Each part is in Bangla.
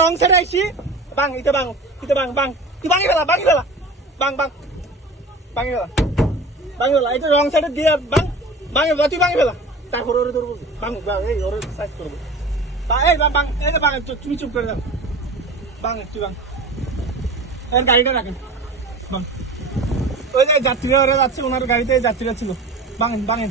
রং সাইডে আইছি। বাং ইতে বাং ইতে বাং বাং। তুই বাঙি ফেলা বাঙি ফেলা। বাং বাং। বাঙি ফেলা। বাঙি ফেলা এটা রং সাইডে দিয়ে বাং বাঙি ফেলা তুই বাঙি ফেলা। তারপর ওরে ধরবো। বাং বাং এই ওরে সাইজ করব। বা এই বাং বাং এই যে বাং তুমি চুপ করে দাও বাং তুই বাং। এর গাড়িটা রাখেন। বাং। ওই যে যাত্রীরা ওরা যাচ্ছে ওনার গাড়িতে যাত্রীরা ছিল। বাঙেন বাঙেন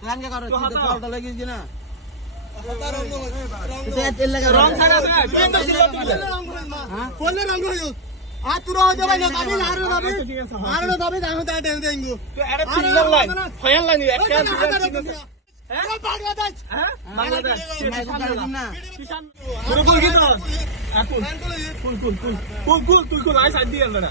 কানকে করো চিতে ফলটা লাগি না রং ছাড়া ফোন রং হয়ে আর তুই হয়ে যাবে না দাবি আর দাবি আর দাবি আমি তা দেন দেন গো তো এটা সিগন্যাল লাইন ফায়ার লাইন একটা হ্যাঁ বাংলাদেশ হ্যাঁ বাংলাদেশ না পুরো গোল কি তো এখন কুল কুল কুল কুল কুল তুই কুল আই সাইড দিয়ে না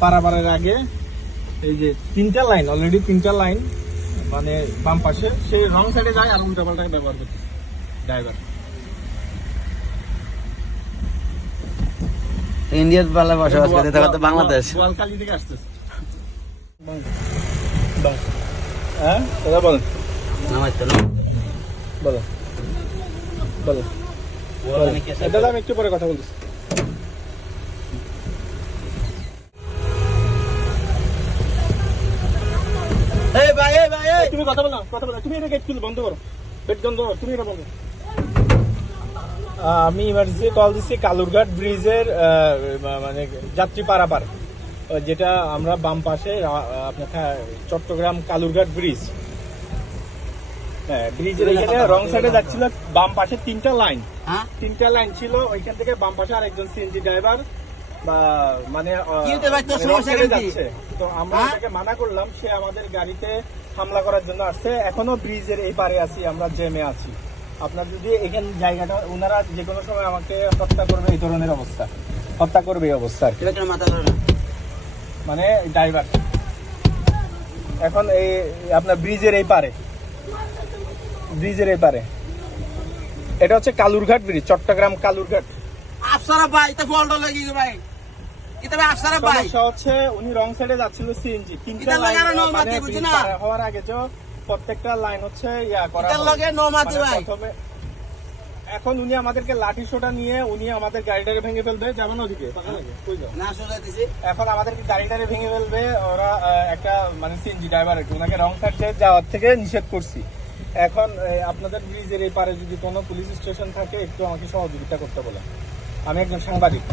পারাপারের আগে এই যে তিনটা লাইন অলরেডি তিনটা লাইন মানে বাম পাশে সেই রং সাইডে যায় আর উল্টা পাল্টা ব্যবহার করছে ড্রাইভার ইন্ডিয়ার পাল্লা বসবাস করে তো বাংলাদেশ। থেকে আসতেছে। হ্যাঁ কথা বলেন। নামাইতো বলো। বলো। এটা আমি একটু পরে কথা বলতেছি। ভাই ভাই তুমি কথা বলো কথা বলো তুমি এটা গেট খুলে বন্ধ করো। গেট বন্ধ করো তুমি এটা বন্ধ আমি ইমার্জেন্সি কল দিচ্ছি কালুরঘাট ব্রিজের মানে যাত্রী পারাপার। যেটা আমরা বাম পাশে আপনার চট্টগ্রাম কালুরঘাট ব্রিজ হ্যাঁ ব্রিজের এখানে রং সাইডে যাচ্ছিল বাম পাশে তিনটা লাইন হ্যাঁ? তিনটা লাইন ছিল ওইখান থেকে বাম পাশে আরেকজন সিএনজি ড্রাইভার মানে মানে তো আমরা হ্যাঁ? তাকে মানা করলাম সে আমাদের গাড়িতে হামলা করার জন্য আসছে। এখনও ব্রিজের এই পারে আছি আমরা জেমে আছি। আপনার যদি এখানে জায়গাটা ওনারা যে কোনো সময় আমাকে হত্যা করবে এই ধরনের অবস্থা। হত্যা করবে এই অবস্থা মানে ড্রাইভার। এখন এই আপনার ব্রিজের এই পারে। ব্রিজের এই পারে। এটা হচ্ছে কালুরঘাট ব্রিজ চট্টগ্রাম কালুরঘাট। আফসারা ভাই এটা ফল্ট লাগি ভাই। এটা ভাই আফসারা ভাই। সমস্যা হচ্ছে উনি রং সাইডে যাচ্ছিল সিএনজি তিনটা লাইন মানে? হওয়ার আগে যে প্রত্যেকটা লাইন হচ্ছে ইয়া করা হয়। লগে মানে ভাই। এখন উনি আমাদেরকে লাঠি সোটা নিয়ে উনি আমাদের গাড়িটাকে ভেঙে ফেলবে। যাবেন ওদিকে? এখন আমাদেরকে গাড়িটারে ভেঙে ফেলবে। ওরা একটা মানে সিএনজি ড্রাইভার আর ওনাকে রং সাইডে যাওয়ার থেকে নিষেধ করছি। এখন আপনাদের ব্রিজের এই পারে যদি কোনো পুলিশ স্টেশন থাকে একটু আমাকে সহযোগিতা করতে বলে আমি একজন সাংবাদিক।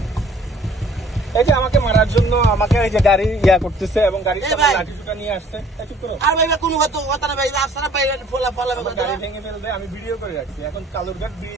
এই যে আমাকে মারার জন্য আমাকে এই যে গাড়ি ইয়া করতেছে এবং গাড়ি এই সামনে লাঠি সুটা নিয়ে আসছে। চুপ করো। আর ভাই কোনো কথা কথা না ভাই আপনারা ভাই ফলা ফলা গাড়ি ভেঙে ফেলবে আমি ভিডিও করে রাখছি। এখন কালুরঘাট